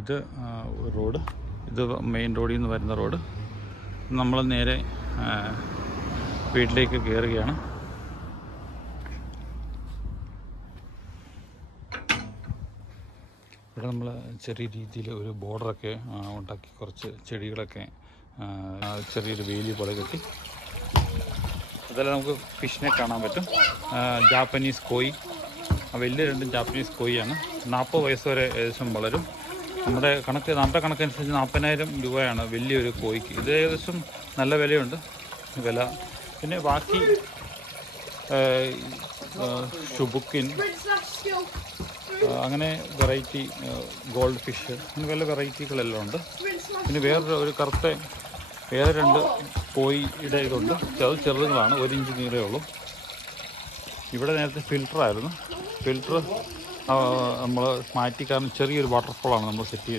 ഇത് റോഡ്, ഇത് മെയിൻ റോഡിൽ നിന്ന് വരുന്ന റോഡ്. നമ്മൾ നേരെ വീട്ടിലേക്ക് കയറുകയാണ്. ഇവിടെ നമ്മൾ ചെറിയ രീതിയിൽ ഒരു ബോർഡറൊക്കെ ഉണ്ടാക്കി, കുറച്ച് ചെടികളൊക്കെ ചെറിയൊരു വേലി പോലെ കെട്ടി. അതെല്ലാം നമുക്ക് ഫിഷിനെ കാണാൻ പറ്റും. ജാപ്പനീസ് കോയി, വലിയ രണ്ടും ജാപ്പനീസ് കോയിയാണ്. 40 വയസ്സ് വരെ ഏകദേശം വളരും. നമ്മുടെ കണക്കനുസരിച്ച് 40,000 രൂപയാണ് വലിയൊരു കോയിക്ക്. ഇത് ഏകദേശം നല്ല വിലയുണ്ട് വില. പിന്നെ ബാക്കി ഷുബുക്കിൻ, അങ്ങനെ വെറൈറ്റി ഗോൾഡ് ഫിഷ്, അങ്ങനെ പല വെറൈറ്റികളെല്ലാം ഉണ്ട്. പിന്നെ വേറൊരു കറുത്ത വേറെ 2 കോയിയുടെ ഇതുണ്ട്. അത് ചെറുതുങ്ങളാണ്, 1 ഇഞ്ച് നീളമേ ഉള്ളൂ. ഇവിടെ നേരത്തെ ഫിൽറ്റർ നമ്മൾ മാറ്റി, കാരണം ചെറിയൊരു വാട്ടർഫോളാണ് നമ്മൾ സെറ്റ് ചെയ്തത്.